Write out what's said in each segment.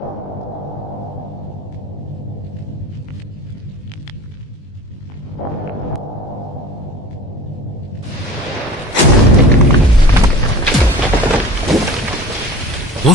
दोस्तों,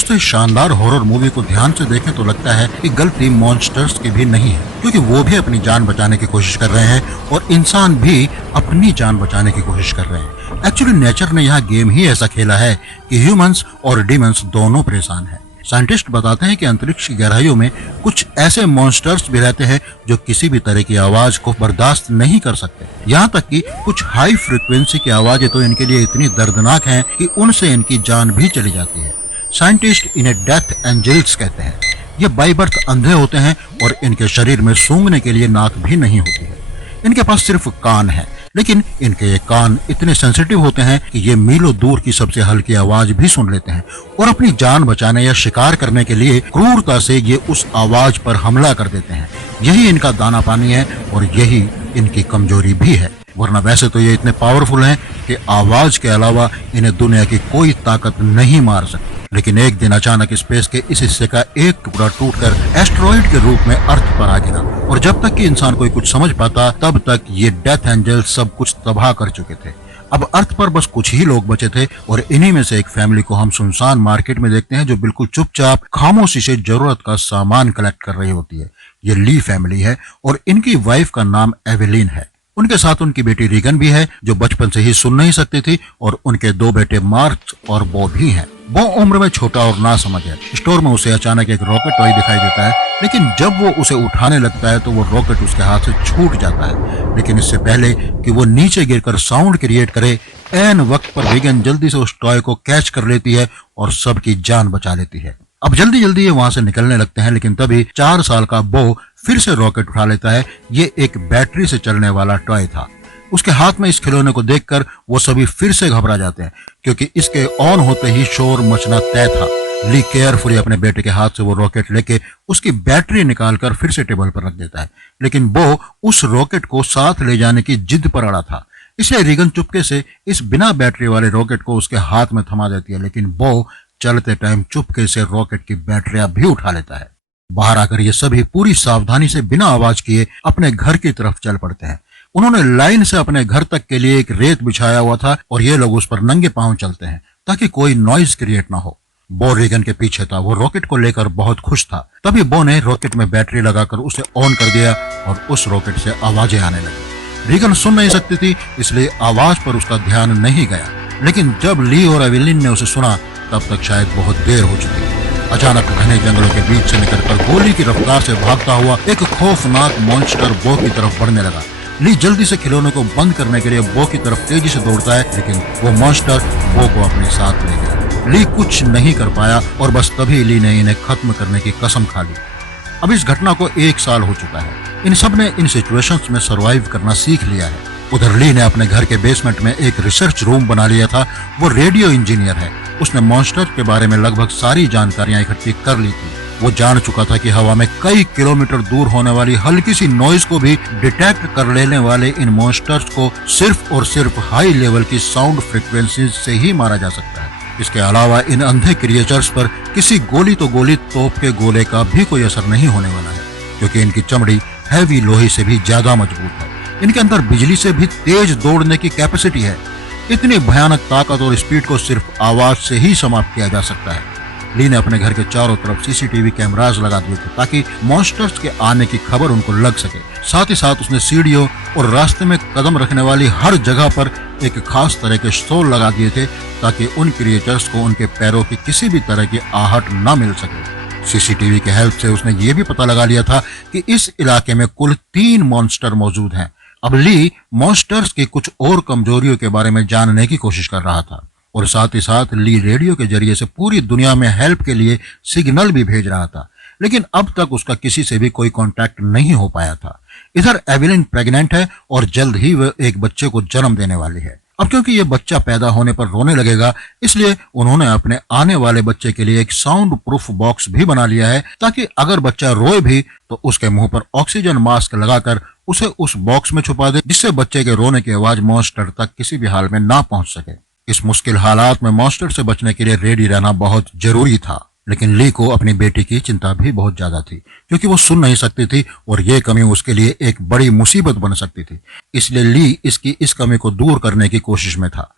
इस शानदार हॉरर मूवी को ध्यान से देखें तो लगता है कि गलती मॉन्स्टर्स की भी नहीं है, क्योंकि वो भी अपनी जान बचाने की कोशिश कर रहे हैं और इंसान भी अपनी जान बचाने की कोशिश कर रहे हैं। एक्चुअली नेचर ने यह गेम ही ऐसा खेला है कि ह्यूमंस और डीमंस दोनों परेशान हैं। साइंटिस्ट बताते हैं कि अंतरिक्ष की गहराइयों में कुछ ऐसे मॉन्स्टर्स भी रहते हैं जो किसी भी तरह की आवाज को बर्दाश्त नहीं कर सकते। यहाँ तक कि कुछ हाई फ्रिक्वेंसी की आवाजें तो इनके लिए इतनी दर्दनाक हैं कि उनसे इनकी जान भी चली जाती है। साइंटिस्ट इन्हें डेथ एंजल्स कहते हैं। ये बाय बर्थ अंधे होते हैं और इनके शरीर में सूंघने के लिए नाक भी नहीं होती है। इनके पास सिर्फ कान है, लेकिन इनके ये कान इतने सेंसिटिव होते हैं कि ये मीलों दूर की सबसे हल्की आवाज भी सुन लेते हैं और अपनी जान बचाने या शिकार करने के लिए क्रूरता से ये उस आवाज पर हमला कर देते हैं। यही इनका दाना पानी है और यही इनकी कमजोरी भी है, वरना वैसे तो ये इतने पावरफुल हैं कि आवाज के अलावा इन्हें दुनिया की कोई ताकत नहीं मार सकती। लेकिन एक दिन अचानक स्पेस के इस हिस्से का एक टुकड़ा टूटकर एस्टेरॉइड के रूप में अर्थ पर आ गिरा और जब तक कि इंसान कोई कुछ समझ पाता तब तक ये डेथ एंजल सब कुछ तबाह कर चुके थे। अब अर्थ पर बस कुछ ही लोग बचे थे और इन्हीं में से एक फैमिली को हम सुनसान मार्केट में देखते हैं जो बिल्कुल चुपचाप खामोशी से जरूरत का सामान कलेक्ट कर रही होती है। ये ली फैमिली है और इनकी वाइफ का नाम एवेलिन है। उनके साथ उनकी बेटी रीगन भी है जो बचपन से ही सुन नहीं सकती थी और उनके दो बेटे मार्क और बो भी हैं। बो उम्र में छोटा और नासमझ है। स्टोर में उसे अचानक एक रॉकेट टॉय दिखाई देता है, लेकिन जब वो उसे उठाने लगता है तो वो रॉकेट उसके हाथ से छूट जाता है। लेकिन इससे पहले कि वो नीचे गिरकर साउंड क्रिएट करे, ऐन वक्त पर रीगन जल्दी से उस टॉय को कैच कर लेती है और सबकी जान बचा लेती है। अब जल्दी जल्दी ये वहां से निकलने लगते हैं, लेकिन तभी 4 साल का बो फिर से रॉकेट उठा लेता है। ये एक बैटरी से चलने वाला टॉय था। उसके हाथ में इस खिलौने को देखकर वो सभी फिर से घबरा जाते हैं, क्योंकि इसके ऑन होते ही शोर मचना तय था। ली केयरफुली अपने बेटे के हाथ से वो रॉकेट लेके उसकी बैटरी निकालकर फिर से टेबल पर रख देता है, लेकिन बो उस रॉकेट को साथ ले जाने की जिद पर अड़ा था। इसलिए रीगन चुपके से इस बिना बैटरी वाले रॉकेट को उसके हाथ में थमा देती है, लेकिन बो चलते टाइम चुपके से रॉकेट की बैटरियां भी उठा लेता है। बाहर आकर ये सभी पूरी सावधानी से बिना आवाज किए अपने घर की तरफ चल पड़ते हैं। उन्होंने लाइन से अपने घर तक के लिए एक रेत बिछाया हुआ था और ये लोग उस पर नंगे पांव चलते हैं ताकि कोई नॉइज क्रिएट ना हो। बो रीगन के पीछे था। वो रॉकेट को लेकर बहुत खुश था। तभी बो ने रॉकेट में बैटरी लगाकर उसे ऑन कर दिया और उस रॉकेट से आवाजें आने लगी। रीगन सुन नहीं सकती थी, इसलिए आवाज पर उसका ध्यान नहीं गया, लेकिन जब ली और एवेलिन ने उसे सुना तब तक शायद बहुत देर हो चुकी थी। अचानक घने जंगलों के बीच से निकलकर गोली की रफ्तार से भागता हुआ एक खौफनाक मॉन्स्टर बो की तरफ बढ़ने लगा। ली जल्दी से खिलौने को बंद करने के लिए बो की तरफ तेजी से दौड़ता है, लेकिन वो मॉन्स्टर बो को अपने साथ ले गया। ली कुछ नहीं कर पाया और बस तभी ली ने इन्हें खत्म करने की कसम खा ली। अब इस घटना को 1 साल हो चुका है। इन सब ने इन सिचुएशंस में सरवाइव करना सीख लिया है। उधर ली ने अपने घर के बेसमेंट में एक रिसर्च रूम बना लिया था। वो रेडियो इंजीनियर है। उसने मॉन्स्टर के बारे में लगभग सारी जानकारियां इकट्ठी कर ली थी। वो जान चुका था कि हवा में कई किलोमीटर दूर होने वाली हल्की सी नॉइज को भी डिटेक्ट कर लेने वाले इन मॉन्स्टर्स को सिर्फ और सिर्फ हाई लेवल की साउंड फ्रिक्वेंसीज से ही मारा जा सकता है। इसके अलावा इन अंधे क्रिएचर्स पर किसी गोली तो गोली तोप के गोले का भी कोई असर नहीं होने वाला है, क्योंकि इनकी चमड़ी हैवी लोहे से भी ज्यादा मजबूत है। इनके अंदर बिजली से भी तेज दौड़ने की कैपेसिटी है। इतनी भयानक ताकत और स्पीड को सिर्फ आवाज से ही समाप्त किया जा सकता है। ली ने अपने घर के चारों तरफ सीसीटीवी कैमरास लगा दिए थे ताकि मॉन्स्टर्स के आने की खबर उनको लग सके। साथ ही साथ उसने सीढ़ियों और रास्ते में कदम रखने वाली हर जगह पर एक खास तरह के स्टोर लगा दिए थे ताकि उन क्रिएचर्स को उनके पैरों की किसी भी तरह की आहट न मिल सके। सीसीटीवी के हेल्प से उसने ये भी पता लगा लिया था कि इस इलाके में कुल 3 मॉन्स्टर मौजूद हैं। अब ली मॉन्स्टर्स की कुछ और कमजोरियों के बारे में जानने की कोशिश कर रहा था और साथ ही साथ ली रेडियो के जरिए से पूरी दुनिया में हेल्प के लिए सिग्नल भी भेज रहा था, लेकिन अब तक उसका किसी से भी कोई कांटेक्ट नहीं हो पाया था। इधर एवेलिन प्रेग्नेंट है और जल्द ही वह एक बच्चे को जन्म देने वाली है। अब क्योंकि ये बच्चा पैदा होने पर रोने लगेगा, इसलिए उन्होंने अपने आने वाले बच्चे के लिए एक साउंड प्रूफ बॉक्स भी बना लिया है ताकि अगर बच्चा रोए भी तो उसके मुंह पर ऑक्सीजन मास्क लगाकर उसे उस बॉक्स में छुपा दे, जिससे बच्चे के रोने की आवाज मॉन्स्टर तक किसी भी हाल में ना पहुंच सके। इस मुश्किल हालात में मॉन्स्टर से बचने के लिए रेडी रहना बहुत जरूरी था। लेकिन ली को अपनी बेटी की चिंता भी बहुत ज्यादा थी, क्योंकि वो सुन नहीं सकती थी और ये कमी उसके लिए एक बड़ी मुसीबत बन सकती थी। इसलिए ली इसकी इस कमी को दूर करने की कोशिश में था।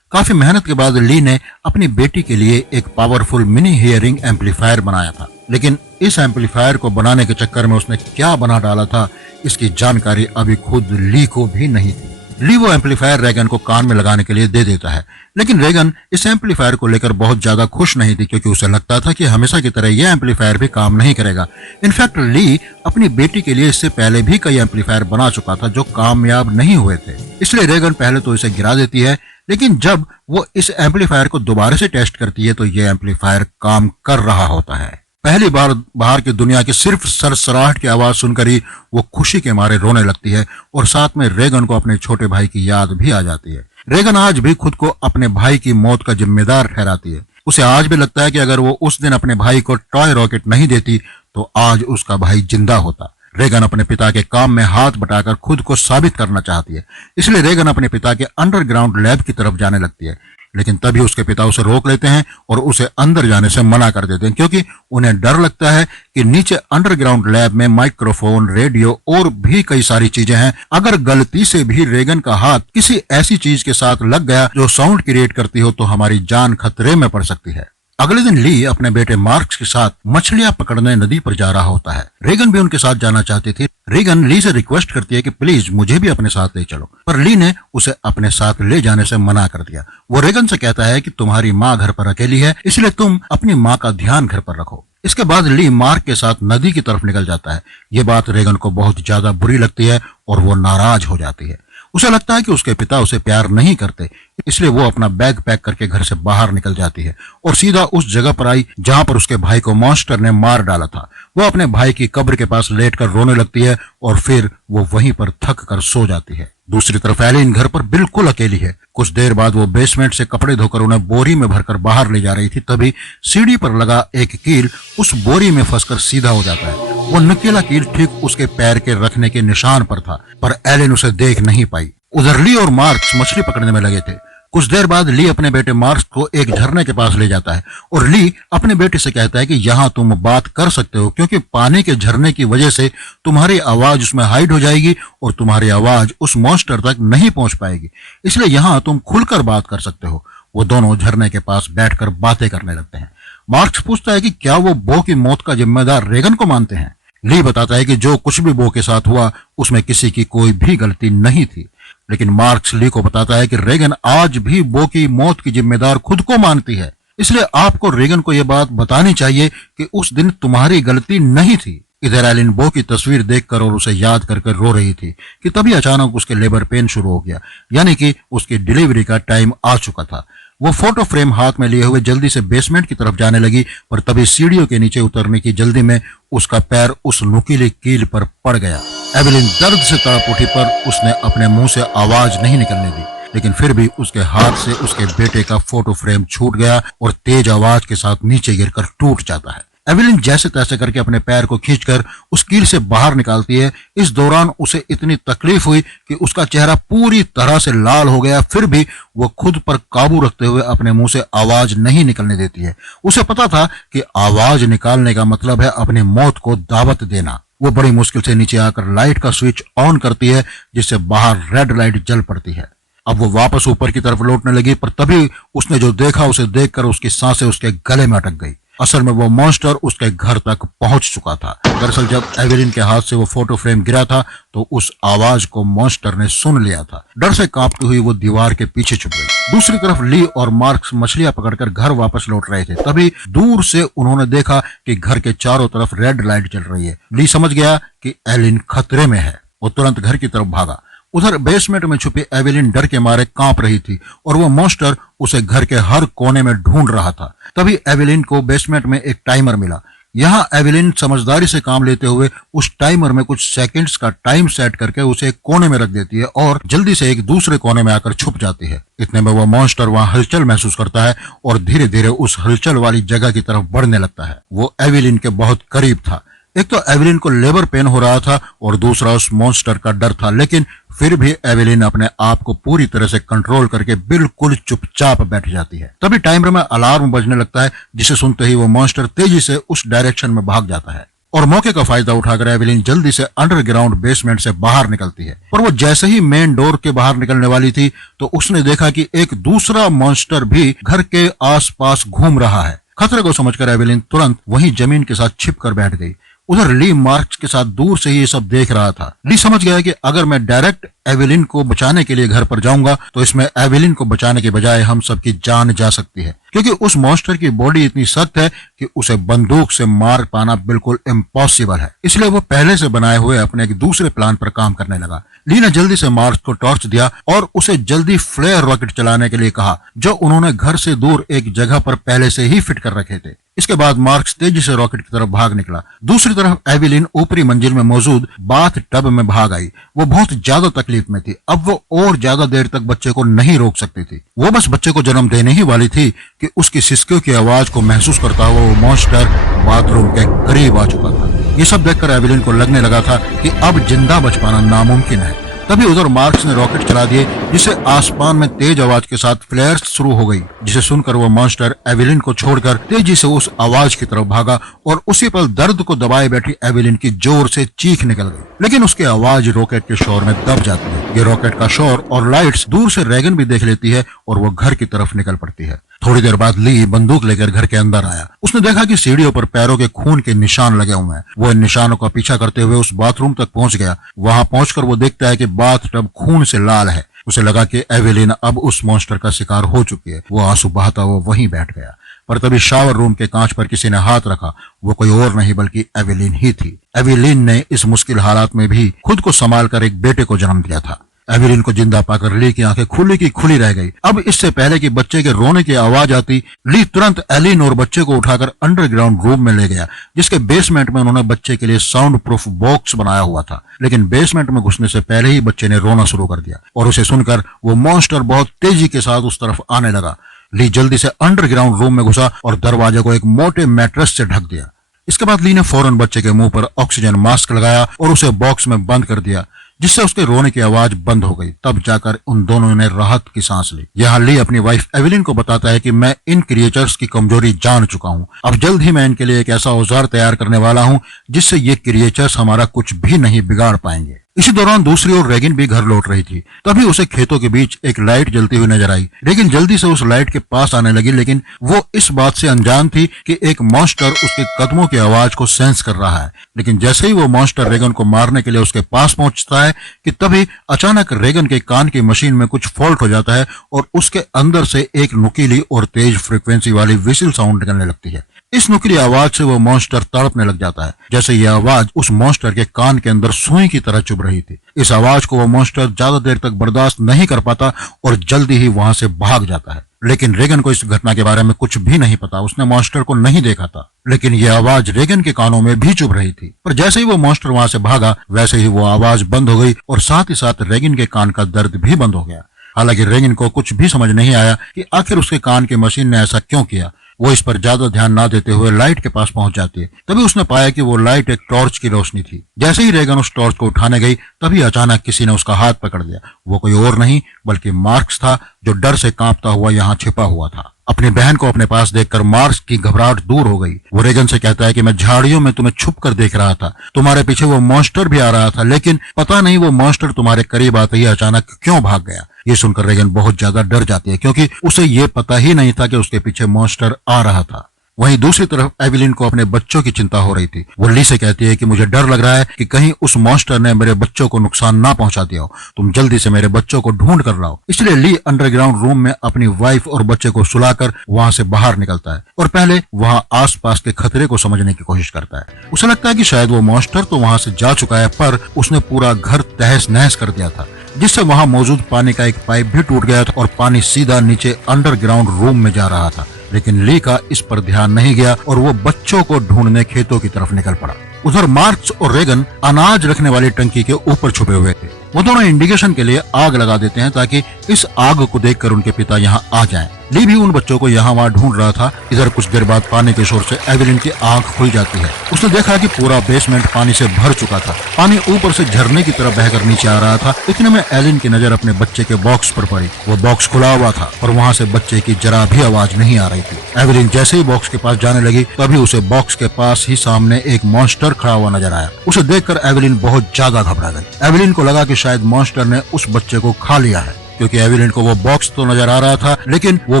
काफी मेहनत के बाद ली ने अपनी बेटी के लिए एक पावरफुल मिनी हियरिंग एम्पलीफायर बनाया था, लेकिन इस एम्पलीफायर को बनाने के चक्कर में उसने क्या बना डाला था, इसकी जानकारी अभी खुद ली को भी नहीं थी। ली वो एम्पलीफायर रेगन को कान में लगाने के लिए दे देता है, लेकिन रेगन इस एम्पलीफायर को लेकर बहुत ज्यादा खुश नहीं थी, क्योंकि उसे लगता था कि हमेशा की तरह यह एम्पलीफायर भी काम नहीं करेगा। इनफैक्ट ली अपनी बेटी के लिए इससे पहले भी कई एम्पलीफायर बना चुका था जो कामयाब नहीं हुए थे, इसलिए रेगन पहले तो इसे गिरा देती है, लेकिन जब वो इस एम्पलीफायर को दोबारा से टेस्ट करती है तो यह एम्पलीफायर काम कर रहा होता है। पहली बार बाहर की दुनिया की सिर्फ सरसराहट की आवाज सुनकर ही वो खुशी के मारे रोने लगती है और साथ में रेगन को अपने छोटे भाई की याद भी आ जाती है। रेगन आज भी खुद को अपने भाई की मौत का जिम्मेदार ठहराती है। उसे आज भी लगता है कि अगर वो उस दिन अपने भाई को टॉय रॉकेट नहीं देती तो आज उसका भाई जिंदा होता। रेगन अपने पिता के काम में हाथ बटाकर खुद को साबित करना चाहती है, इसलिए रेगन अपने पिता के अंडरग्राउंड लैब की तरफ जाने लगती है, लेकिन तभी उसके पिता उसे रोक लेते हैं और उसे अंदर जाने से मना कर देते हैं, क्योंकि उन्हें डर लगता है कि नीचे अंडरग्राउंड लैब में माइक्रोफोन, रेडियो और भी कई सारी चीजें हैं। अगर गलती से भी रेगन का हाथ किसी ऐसी चीज के साथ लग गया जो साउंड क्रिएट करती हो तो हमारी जान खतरे में पड़ सकती है। अगले दिन ली अपने बेटे मार्क्स के साथ मछलियां पकड़ने नदी पर जा रहा होता है। रेगन भी उनके साथ जाना चाहती थी। रेगन ली से रिक्वेस्ट करती है कि प्लीज मुझे भी अपने साथ ले चलो, पर ली ने उसे अपने साथ ले जाने से मना कर दिया। वो रेगन से कहता है कि तुम्हारी माँ घर पर अकेली है, इसलिए तुम अपनी माँ का ध्यान घर पर रखो। इसके बाद ली मार्क के साथ नदी की तरफ निकल जाता है। ये बात रेगन को बहुत ज्यादा बुरी लगती है और वो नाराज हो जाती है। उसे लगता है कि उसके पिता उसे प्यार नहीं करते, इसलिए वो अपना बैग पैक करके घर से बाहर निकल जाती है और सीधा उस जगह पर आई जहां पर उसके भाई को मॉन्स्टर ने मार डाला था। वो अपने भाई की कब्र के पास लेटकर रोने लगती है और फिर वो वहीं पर थक कर सो जाती है। दूसरी तरफ एलिन घर पर बिल्कुल अकेली है। कुछ देर बाद वो बेसमेंट से कपड़े धोकर उन्हें बोरी में भरकर बाहर ले जा रही थी, तभी सीढ़ी पर लगा एक कील उस बोरी में फंसकर सीधा हो जाता है। वो नुकीला कील ठीक उसके पैर के रखने के निशान पर था, पर एलिन उसे देख नहीं पाई। उधर ली और मार्क्स मछली पकड़ने में लगे थे। कुछ देर बाद ली अपने बेटे मार्क्स को एक झरने के पास ले जाता है और ली अपने बेटे से कहता है कि यहाँ तुम बात कर सकते हो, क्योंकि पानी के झरने की वजह से तुम्हारी आवाज उसमें हाइड हो जाएगी और तुम्हारी आवाज उस मॉन्स्टर तक नहीं पहुंच पाएगी, इसलिए यहाँ तुम खुलकर बात कर सकते हो। वो दोनों झरने के पास बैठकर बातें करने लगते हैं। मार्क्स पूछता है कि क्या वो बो की मौत का जिम्मेदार रेगन को मानते हैं। ली बताता है कि जो कुछ भी बो के साथ हुआ उसमें किसी की कोई भी गलती नहीं थी, लेकिन मार्क्स ली को बताता है कि रेगन आज भी बो की मौत की जिम्मेदार खुद को मानती है, इसलिए आपको रेगन को यह बात बतानी चाहिए कि उस दिन तुम्हारी गलती नहीं थी। इधर एलिन बो की तस्वीर देखकर और उसे याद करके रो रही थी कि तभी अचानक उसके लेबर पेन शुरू हो गया, यानी कि उसकी डिलीवरी का टाइम आ चुका था। वो फोटो फ्रेम हाथ में लिए हुए जल्दी से बेसमेंट की तरफ जाने लगी, पर तभी सीढ़ियों के नीचे उतरने की जल्दी में उसका पैर उस नुकीली कील पर पड़ गया। एवेलिन दर्द से तड़प उठी, पर उसने अपने मुंह से आवाज नहीं निकलने दी, लेकिन फिर भी उसके हाथ से उसके बेटे का फोटो फ्रेम छूट गया और तेज आवाज के साथ नीचे गिरकर टूट जाता है। एवेलिन जैसे तैसे करके अपने पैर को खींचकर उस कील से बाहर निकालती है। इस दौरान उसे इतनी तकलीफ हुई कि उसका चेहरा पूरी तरह से लाल हो गया, फिर भी वो खुद पर काबू रखते हुए अपने मुंह से आवाज नहीं निकलने देती है। उसे पता था कि आवाज निकालने का मतलब है अपनी मौत को दावत देना। वो बड़ी मुश्किल से नीचे आकर लाइट का स्विच ऑन करती है, जिससे बाहर रेड लाइट जल पड़ती है। अब वो वापस ऊपर की तरफ लौटने लगी, पर तभी उसने जो देखा उसे देखकर उसकी सांसें उसके गले में अटक गई। असल में वो मॉन्स्टर उसके घर तक पहुंच चुका था। दरअसल जब एवेलिन के हाथ से वो फोटो फ्रेम गिरा था तो उस आवाज को मॉन्स्टर ने सुन लिया था। डर से कांपती हुई वो दीवार के पीछे छुप गई। दूसरी तरफ ली और मार्क्स मछलियां पकड़कर घर वापस लौट रहे थे, तभी दूर से उन्होंने देखा कि घर के चारों तरफ रेड लाइट जल रही है। ली समझ गया कि एलिन खतरे में है। वो तुरंत घर की तरफ भागा। उधर बेसमेंट में छुपी एवेलिन डर के मारे कांप रही थी और वो मॉन्स्टर उसे घर के हर कोने में ढूंढ रहा था। तभी एवेलिन को बेसमेंट में एक टाइमर मिला। यहाँ एवेलिन समझदारी से काम लेते हुए उस टाइमर में कुछ सेकंड्स का टाइम सेट करके उसे एक कोने में रख देती है और जल्दी से एक दूसरे कोने में आकर छुप जाती है। इतने में वो मॉन्स्टर वहां हलचल महसूस करता है और धीरे धीरे उस हलचल वाली जगह की तरफ बढ़ने लगता है। वो एवेलिन के बहुत करीब था। एक तो एवेलिन को लेबर पेन हो रहा था और दूसरा उस मॉन्स्टर का डर था, लेकिन फिर भी एवेलिन अपने आप को पूरी तरह से कंट्रोल करके बिल्कुल चुपचाप बैठ जाती है। तभी टाइमर में अलार्म बजने लगता है, जिसे सुनते ही वो मॉन्स्टर तेजी से उस डायरेक्शन में भाग जाता है और मौके का फायदा उठाकर एवेलिन जल्दी से अंडरग्राउंड बेसमेंट से बाहर निकलती है। पर वो जैसे ही मेन डोर के बाहर निकलने वाली थी तो उसने देखा कि एक दूसरा मॉन्स्टर भी घर के आसपास घूम रहा है। खतरे को समझकर एवेलिन तुरंत वहीं जमीन के साथ छिप कर बैठ गई। उधर ली मार्क्स के साथ दूर से ही ये सब देख रहा था। ली समझ गया कि अगर मैं डायरेक्ट एवेलिन को बचाने के लिए घर पर जाऊंगा तो इसमें एवेलिन को बचाने के बजाय हम सबकी जान जा सकती है, क्योंकि उस मॉन्स्टर की बॉडी इतनी सख्त है कि उसे बंदूक से मार पाना बिल्कुल इम्पॉसिबल है। इसलिए वो पहले से बनाए हुए अपने एक दूसरे प्लान पर काम करने लगा। ली ने जल्दी से मार्क्स को टॉर्च दिया और उसे जल्दी फ्लेयर रॉकेट चलाने के लिए कहा, जो उन्होंने घर से दूर एक जगह पर पहले से ही फिट कर रखे थे। इसके बाद मार्क्स तेजी से रॉकेट की तरफ भाग निकला। दूसरी तरफ एवेलिन ऊपरी मंजिल में मौजूद बाथ टब में भाग आई। वो बहुत ज्यादा तकलीफ में थी। अब वो और ज्यादा देर तक बच्चे को नहीं रोक सकती थी। वो बस बच्चे को जन्म देने ही वाली थी कि उसकी सिसकियों की आवाज को महसूस करता हुआ वो मॉन्स्टर बाथरूम के करीब आ चुका था। ये सब देखकर एवेलिन को लगने लगा था कि अब जिंदा बच पाना नामुमकिन है। तभी उधर मार्क्स ने रॉकेट चला दिए, जिससे आसमान में तेज आवाज के साथ फ्लेयर्स शुरू हो गई, जिसे सुनकर वो मॉन्स्टर एवेलिन को छोड़कर तेजी से उस आवाज की तरफ भागा और उसी पल दर्द को दबाए बैठी एवेलिन की जोर से चीख निकल गई। लेकिन उसकी आवाज रॉकेट के शोर में दब जाती है। ये रॉकेट का शोर और लाइट्स दूर से रेगन भी देख लेती है और वो घर की तरफ निकल पड़ती है। थोड़ी देर बाद ली बंदूक लेकर घर के अंदर आया। उसने देखा कि सीढ़ियों पर पैरों के खून के निशान लगे हुए हैं। वो इन निशानों का पीछा करते हुए उस बाथरूम तक पहुंच गया। वहां पहुंचकर वो देखता है कि बाथ टब खून से लाल है। उसे लगा कि एवेलिन अब उस मॉन्स्टर का शिकार हो चुकी है। वो आंसू बहाता हुआ वहीं बैठ गया। पर तभी शावर रूम के कांच पर किसी ने हाथ रखा। वो कोई और नहीं बल्कि एवेलिन ही थी। एवेलिन ने इस मुश्किल हालात में भी खुद को संभाल कर एक बेटे को जन्म दिया था। एवेलिन को जिंदा पाकर ली की आंखें खुली की खुली रह गई। अब इससे पहले कि बच्चे के रोने की आवाज आती, ली तुरंत एलिन और बच्चे को उठाकर अंडरग्राउंड रूम में ले गया, जिसके बेसमेंट में उन्होंने बच्चे के लिए साउंड प्रूफ बॉक्स बनाया हुआ था। लेकिन बेसमेंट में घुसने से पहले ही बच्चे ने रोना शुरू कर दिया और उसे सुनकर वो मॉन्स्टर बहुत तेजी के साथ उस तरफ आने लगा। ली जल्दी से अंडरग्राउंड रूम में घुसा और दरवाजे को एक मोटे मैट्रेस से ढक दिया। इसके बाद ली ने फौरन बच्चे के मुंह पर ऑक्सीजन मास्क लगाया और उसे बॉक्स में बंद कर दिया, जिससे उसके रोने की आवाज बंद हो गई। तब जाकर उन दोनों ने राहत की सांस ली। यहाँ ली अपनी वाइफ एवेलिन को बताता है कि मैं इन क्रिएचर्स की कमजोरी जान चुका हूँ। अब जल्द ही मैं इनके लिए एक ऐसा औजार तैयार करने वाला हूँ जिससे ये क्रिएचर्स हमारा कुछ भी नहीं बिगाड़ पाएंगे। इसी दौरान दूसरी ओर रेगिन भी घर लौट रही थी। तभी उसे खेतों के बीच एक लाइट जलती हुई नजर आई। रेगिन जल्दी से उस लाइट के पास आने लगी, लेकिन वो इस बात से अनजान थी कि एक मॉन्स्टर उसके कदमों की आवाज को सेंस कर रहा है। लेकिन जैसे ही वो मॉन्स्टर रेगन को मारने के लिए उसके पास पहुंचता है कि तभी अचानक रेगन के कान की मशीन में कुछ फॉल्ट हो जाता है और उसके अंदर से एक नुकीली और तेज फ्रीक्वेंसी वाली विसिल साउंड निकलने लगती है। इस नुकीली आवाज से वो मॉन्स्टर तड़पने लग जाता है, जैसे ये आवाज उस मॉन्स्टर के कान के अंदर सुई की तरह चुभ रही थी। इस आवाज को वो मॉन्स्टर ज्यादा देर तक बर्दाश्त नहीं कर पाता और जल्दी ही वहां से भाग जाता है। लेकिन रेगन को इस घटना के बारे में कुछ भी नहीं पता। उसने मॉन्स्टर को नहीं देखा था, लेकिन यह आवाज रेगन के कानों में भी चुभ रही थी। पर जैसे ही वो मॉन्स्टर वहां से भागा, वैसे ही वो आवाज बंद हो गई और साथ ही साथ रेगन के कान का दर्द भी बंद हो गया। हालांकि रेगन को कुछ भी समझ नहीं आया कि आखिर उसके कान की मशीन ने ऐसा क्यों किया। वो इस पर ज्यादा ध्यान ना देते हुए लाइट के पास पहुंच जाती है। तभी उसने पाया कि वो लाइट एक टॉर्च की रोशनी थी। जैसे ही रेगन उस टॉर्च को उठाने गई, तभी अचानक किसी ने उसका हाथ पकड़ लिया। वो कोई और नहीं बल्कि मार्क्स था, जो डर से कांपता हुआ यहाँ छिपा हुआ था। अपनी बहन को अपने पास देखकर मार्क्स की घबराहट दूर हो गई। वो रेगन से कहता है कि मैं झाड़ियों में तुम्हें छुप कर देख रहा था, तुम्हारे पीछे वो मॉन्स्टर भी आ रहा था, लेकिन पता नहीं वो मॉन्स्टर तुम्हारे करीब आते ही अचानक क्यों भाग गया। ये सुनकर रेगन बहुत ज्यादा डर जाती है, क्योंकि उसे ये पता ही नहीं था कि उसके पीछे मॉन्स्टर आ रहा था। वहीं दूसरी तरफ एवेलिन को अपने बच्चों की चिंता हो रही थी। वो ली से कहती है कि मुझे डर लग रहा है कि कहीं उस मॉन्स्टर ने मेरे बच्चों को नुकसान ना पहुंचा दिया हो। तुम जल्दी से मेरे बच्चों को ढूंढ कर लाओ। इसलिए ली अंडरग्राउंड रूम में अपनी वाइफ और बच्चे को सुलाकर वहां से बाहर निकलता है और पहले वहां आसपास के खतरे को समझने की कोशिश करता है। उसे लगता है कि शायद वो मॉन्स्टर तो वहां से जा चुका है, पर उसने पूरा घर तहस नहस कर दिया था, जिससे वहां मौजूद पानी का एक पाइप भी टूट गया था और पानी सीधा नीचे अंडरग्राउंड रूम में जा रहा था। लेकिन ली का इस पर ध्यान नहीं गया और वो बच्चों को ढूंढने खेतों की तरफ निकल पड़ा। उधर मार्क्स और रेगन अनाज रखने वाली टंकी के ऊपर छुपे हुए थे। वो दोनों इंडिकेशन के लिए आग लगा देते हैं ताकि इस आग को देखकर उनके पिता यहाँ आ जाएं। ली भी उन बच्चों को यहाँ वहाँ ढूंढ रहा था। इधर कुछ देर बाद पानी के शोर से एवेलिन की आंख खुल जाती है। उसने देखा कि पूरा बेसमेंट पानी से भर चुका था। पानी ऊपर से झरने की तरफ बहकर नीचे आ रहा था। इतने में एलिन की नजर अपने बच्चे के बॉक्स पर पड़ी। वो बॉक्स खुला हुआ था और वहाँ से बच्चे की जरा भी आवाज नहीं आ रही थी। एवेलिन जैसे ही बॉक्स के पास जाने लगी तभी उसे बॉक्स के पास ही सामने एक मॉन्स्टर खड़ा हुआ नजर आया। उसे देखकर एवेलिन बहुत ज्यादा घबरा गई। एवेलिन को लगा कि शायद मॉन्स्टर ने उस बच्चे को खा लिया है, क्योंकि एवेलिन को वो बॉक्स तो नजर आ रहा था लेकिन वो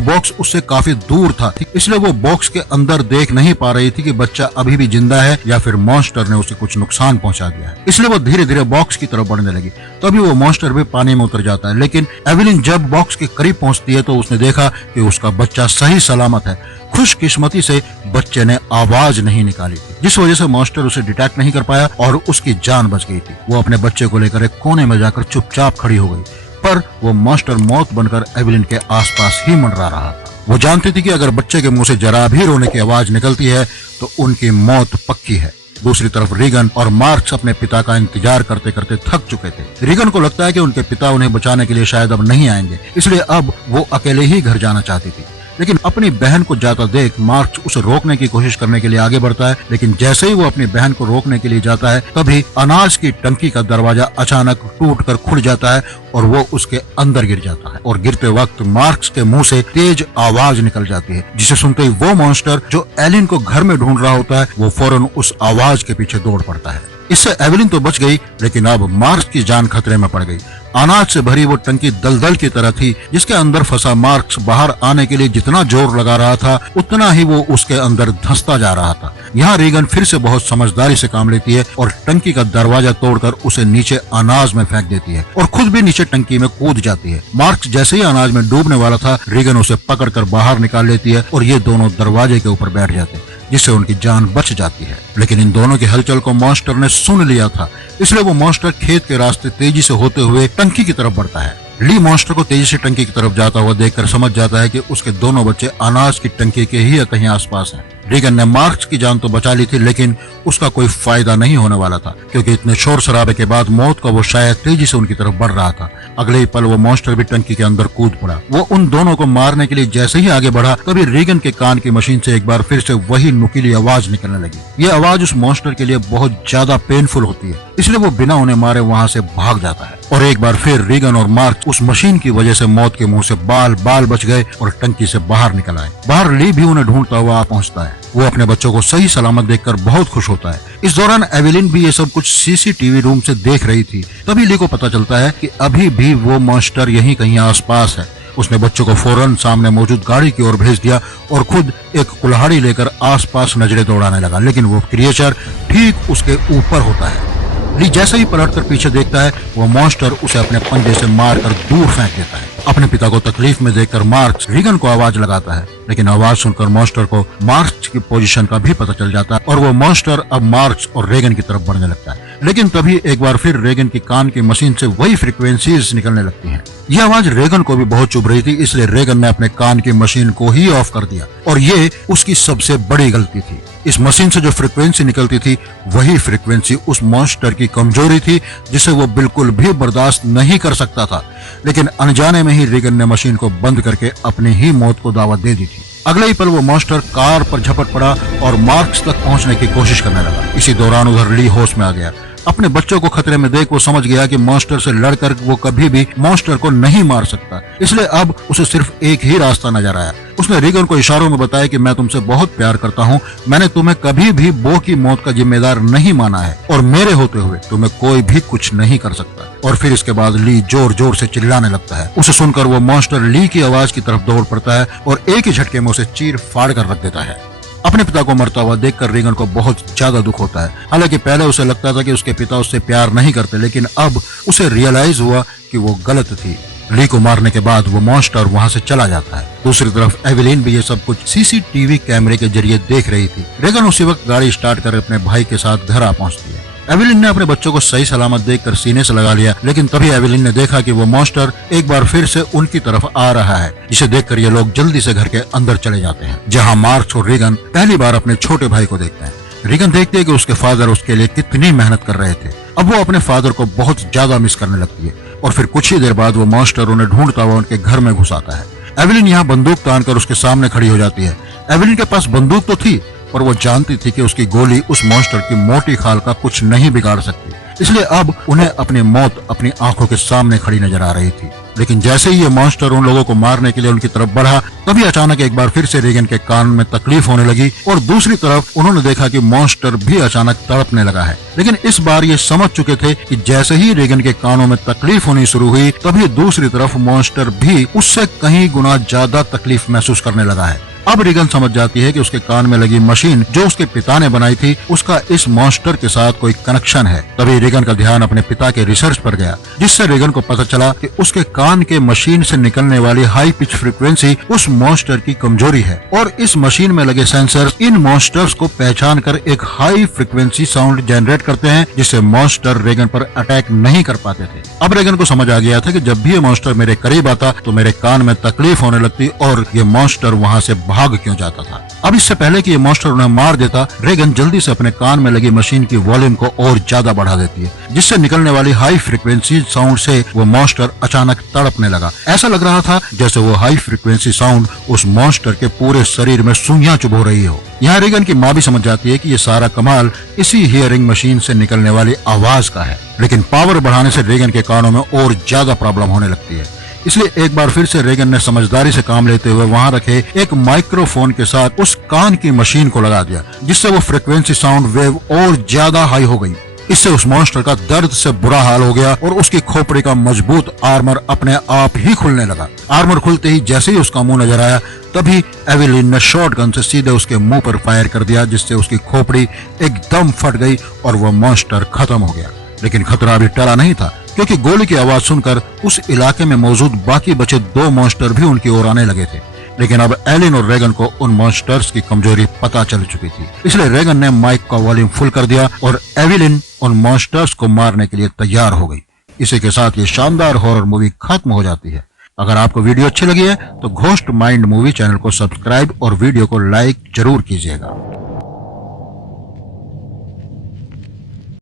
बॉक्स उससे काफी दूर था, इसलिए वो बॉक्स के अंदर देख नहीं पा रही थी कि बच्चा अभी भी जिंदा है या फिर मॉन्स्टर ने उसे कुछ नुकसान पहुंचा दिया है। इसलिए वो धीरे धीरे बॉक्स की तरफ बढ़ने लगी। तभी वो मॉन्स्टर भी पानी में उतर जाता है, लेकिन एवेलिन जब बॉक्स के करीब पहुंचती है तो उसने देखा कि उसका बच्चा सही सलामत है। खुशकिस्मती से बच्चे ने आवाज नहीं निकाली थी, जिस वजह से मॉन्स्टर उसे डिटेक्ट नहीं कर पाया और उसकी जान बच गई थी। वो अपने बच्चे को लेकर एक कोने में जाकर चुपचाप खड़ी हो गई, पर वो मॉन्स्टर मौत बनकर एवेलिन के आसपास ही मंडरा रहा था। वो जानती थी कि अगर बच्चे के मुंह से जरा भी रोने की आवाज निकलती है तो उनकी मौत पक्की है। दूसरी तरफ रीगन और मार्क्स अपने पिता का इंतजार करते करते थक चुके थे। रीगन को लगता है कि उनके पिता उन्हें बचाने के लिए शायद अब नहीं आएंगे, इसलिए अब वो अकेले ही घर जाना चाहती थी। लेकिन अपनी बहन को जाता देख मार्क्स उसे रोकने की कोशिश करने के लिए आगे बढ़ता है, लेकिन जैसे ही वो अपनी बहन को रोकने के लिए जाता है तभी अनाज की टंकी का दरवाजा अचानक टूटकर खुल जाता है और वो उसके अंदर गिर जाता है। और गिरते वक्त मार्क्स के मुंह से तेज आवाज निकल जाती है, जिसे सुनते ही वो मॉन्स्टर जो एलिन को घर में ढूंढ रहा होता है वो फौरन उस आवाज के पीछे दौड़ पड़ता है। इससे एवेलिन तो बच गई, लेकिन अब मार्क्स की जान खतरे में पड़ गई। अनाज से भरी वो टंकी दलदल की तरह थी, जिसके अंदर फंसा मार्क्स बाहर आने के लिए जितना जोर लगा रहा था उतना ही वो उसके अंदर धंसता जा रहा था। यहाँ रीगन फिर से बहुत समझदारी से काम लेती है और टंकी का दरवाजा तोड़कर उसे नीचे अनाज में फेंक देती है और खुद भी नीचे टंकी में कूद जाती है। मार्क्स जैसे ही अनाज में डूबने वाला था, रीगन उसे पकड़कर बाहर निकाल लेती है और ये दोनों दरवाजे के ऊपर बैठ जाते हैं, जिससे उनकी जान बच जाती है। लेकिन इन दोनों की हलचल को मॉन्स्टर ने सुन लिया था, इसलिए वो मॉन्स्टर खेत के रास्ते तेजी से होते हुए टंकी की तरफ बढ़ता है। ली मॉन्स्टर को तेजी से टंकी की तरफ जाता हुआ देखकर समझ जाता है कि उसके दोनों बच्चे अनाज की टंकी के ही कहीं आसपास हैं। रीगन ने मार्क्स की जान तो बचा ली थी, लेकिन उसका कोई फायदा नहीं होने वाला था, क्योंकि इतने शोर शराबे के बाद मौत का वो शायद तेजी से उनकी तरफ बढ़ रहा था। अगले ही पल वो मॉन्स्टर भी टंकी के अंदर कूद पड़ा। वो उन दोनों को मारने के लिए जैसे ही आगे बढ़ा तभी रीगन के कान की मशीन से एक बार फिर से वही नुकीली आवाज निकलने लगी। ये आवाज उस मॉन्स्टर के लिए बहुत ज्यादा पेनफुल होती है, इसलिए वो बिना उन्हें मारे वहाँ से भाग जाता है। और एक बार फिर रीगन और मार्क्स उस मशीन की वजह से मौत के मुंह से बाल बच गए और टंकी से बाहर निकल आए। बाहर ली भी उन्हें ढूंढता हुआ आ पहुंचता है। वो अपने बच्चों को सही सलामत देखकर बहुत खुश होता है। इस दौरान एवेलिन भी ये सब कुछ सीसीटीवी रूम से देख रही थी। तभी ली को पता चलता है कि अभी भी वो मॉन्स्टर यहीं कहीं आसपास है। उसने बच्चों को फौरन सामने मौजूद गाड़ी की ओर भेज दिया और खुद एक कुल्हाड़ी लेकर आसपास नजरें दौड़ाने लगा, लेकिन वो क्रिएचर ठीक उसके ऊपर होता है। ली जैसे ही पलटकर पीछे देखता है, वो मॉन्स्टर उसे अपने पंजे से मारकर दूर फेंक देता है। अपने पिता को तकलीफ में देखकर मार्क्स रीगन को आवाज लगाता है, लेकिन आवाज सुनकर मॉन्स्टर को मार्क्स की पोजीशन का भी पता चल जाता है और वो मॉन्स्टर अब मार्क्स और रेगन की तरफ बढ़ने लगता है। लेकिन तभी एक बार फिर रेगन की कान की मशीन से वही फ्रीक्वेंसीज निकलने लगती हैं। यह आवाज रेगन को भी बहुत चुभ रही थी, इसलिए रेगन ने अपने कान की मशीन को ही ऑफ कर दिया और ये उसकी सबसे बड़ी गलती थी। इस मशीन से जो फ्रीक्वेंसी निकलती थी वही फ्रीक्वेंसी उस मॉन्स्टर की कमजोरी थी, जिसे वो बिल्कुल भी बर्दाश्त नहीं कर सकता था। लेकिन अनजाने में ही रेगन ने मशीन को बंद करके अपनी ही मौत को दावत दे दी थी। अगले ही पल वो मॉन्स्टर कार पर झपट पड़ा और मार्क्स तक पहुंचने की कोशिश करने लगा। इसी दौरान उधर ली होश में आ गया। अपने बच्चों को खतरे में देख वो समझ गया कि मॉन्स्टर से लड़कर वो कभी भी मॉन्स्टर को नहीं मार सकता, इसलिए अब उसे सिर्फ एक ही रास्ता नजर आया। उसने रीगन को इशारों में बताया कि मैं तुमसे बहुत प्यार करता हूँ, मैंने तुम्हें कभी भी बो की मौत का जिम्मेदार नहीं माना है और मेरे होते हुए तुम्हें कोई भी कुछ नहीं कर सकता। और फिर इसके बाद ली जोर जोर से चिल्लाने लगता है। उसे सुनकर वो मॉन्स्टर ली की आवाज की तरफ दौड़ पड़ता है और एक ही झटके में उसे चीर फाड़ कर रख देता है। अपने पिता को मरता हुआ देखकर रीगन को बहुत ज्यादा दुख होता है। हालांकि पहले उसे लगता था कि उसके पिता उससे प्यार नहीं करते, लेकिन अब उसे रियलाइज हुआ कि वो गलत थी। ली को मारने के बाद वो मॉन्स्टर वहां से चला जाता है। दूसरी तरफ एवेलिन भी ये सब कुछ सीसीटीवी कैमरे के जरिए देख रही थी। रेगन उसी वक्त गाड़ी स्टार्ट कर अपने भाई के साथ घर आ पहुंचती है। एवेलिन ने अपने बच्चों को सही सलामत देखकर सीने से लगा लिया, लेकिन तभी एवेलिन ने देखा कि वो मॉन्स्टर एक बार फिर से उनकी तरफ आ रहा है, जिसे देखकर ये लोग जल्दी से घर के अंदर चले जाते हैं, जहां मार्क्स और रीगन पहली बार अपने छोटे भाई को देखते हैं। रीगन देखती है कि उसके फादर उसके लिए कितनी मेहनत कर रहे थे, अब वो अपने फादर को बहुत ज्यादा मिस करने लगती है और फिर कुछ ही देर बाद वो मॉन्स्टर उन्हें ढूंढता हुआ उनके घर में घुस आता है। एवेलिन यहाँ बंदूक तानकर उसके सामने खड़ी हो जाती है। एवेलिन के पास बंदूक तो थी, पर वो जानती थी कि उसकी गोली उस मॉन्स्टर की मोटी खाल का कुछ नहीं बिगाड़ सकती, इसलिए अब उन्हें अपनी मौत अपनी आंखों के सामने खड़ी नजर आ रही थी। लेकिन जैसे ही ये मॉन्स्टर उन लोगों को मारने के लिए उनकी तरफ बढ़ा, तभी अचानक एक बार फिर से रेगन के कान में तकलीफ होने लगी और दूसरी तरफ उन्होंने देखा कि मॉन्स्टर भी अचानक तड़पने लगा है। लेकिन इस बार ये समझ चुके थे कि जैसे ही रेगन के कानों में तकलीफ होनी शुरू हुई, तभी दूसरी तरफ मॉन्स्टर भी उससे कहीं गुना ज्यादा तकलीफ महसूस करने लगा है। अब रेगन समझ जाती है कि उसके कान में लगी मशीन जो उसके पिता ने बनाई थी, उसका इस मॉन्स्टर के साथ कोई कनेक्शन है। तभी रेगन का ध्यान अपने पिता के रिसर्च पर गया, जिससे रेगन को पता चला कि उसके कान के मशीन से निकलने वाली हाई पिच फ्रीक्वेंसी उस मॉन्स्टर की कमजोरी है और इस मशीन में लगे सेंसर इन मॉन्स्टर्स को पहचान कर एक हाई फ्रीक्वेंसी साउंड जनरेट करते हैं, जिससे मॉन्स्टर रेगन पर अटैक नहीं कर पाते थे। अब रेगन को समझ आ गया था कि जब भी ये मॉन्स्टर मेरे करीब आता तो मेरे कान में तकलीफ होने लगती और ये मॉन्स्टर वहाँ से भाग क्यों जाता था। अब इससे पहले कि ये मॉन्स्टर उन्हें मार देता, रेगन जल्दी से अपने कान में लगी मशीन की वॉल्यूम को और ज्यादा बढ़ा देती है, जिससे निकलने वाली हाई फ्रीक्वेंसी साउंड से वो मॉन्स्टर अचानक तड़पने लगा। ऐसा लग रहा था जैसे वो हाई फ्रीक्वेंसी साउंड उस मॉन्स्टर के पूरे शरीर में सुइयां चुभो रही हो। यहाँ रेगन की माँ भी समझ जाती है कि ये सारा कमाल इसी हियरिंग मशीन से निकलने वाली आवाज का है। लेकिन पावर बढ़ाने से रेगन के कानों में और ज्यादा प्रॉब्लम होने लगती है, इसलिए एक बार फिर से रेगन ने समझदारी से काम लेते हुए वहां रखे एक माइक्रोफोन के साथ उस कान की मशीन को लगा दिया, जिससे वो फ्रीक्वेंसी साउंड वेव और ज्यादा हाई हो गई। इससे उस मॉन्स्टर का दर्द से बुरा हाल हो गया और उसकी खोपड़ी का मजबूत आर्मर अपने आप ही खुलने लगा। आर्मर खुलते ही जैसे ही उसका मुंह नजर आया, तभी एवेलिन ने शॉटगन से सीधे उसके मुंह पर फायर कर दिया, जिससे उसकी खोपड़ी एकदम फट गई और वो मॉन्स्टर खत्म हो गया। लेकिन खतरा अभी टला नहीं था, क्योंकि गोली की आवाज सुनकर उस इलाके में मौजूद बाकी बचे 2 मॉन्स्टर भी उनकी ओर आने लगे थे। लेकिन अब एलिन और रेगन को उन मॉन्स्टर्स की कमजोरी पता चल चुकी थी, इसलिए रेगन ने माइक का वॉल्यूम फुल कर दिया और एवेलिन उन मॉन्स्टर्स को मारने के लिए तैयार हो गई। इसी के साथ ये शानदार हॉरर मूवी खत्म हो जाती है। अगर आपको वीडियो अच्छी लगी है तो घोस्ट माइंड मूवी चैनल को सब्सक्राइब और वीडियो को लाइक जरूर कीजिएगा।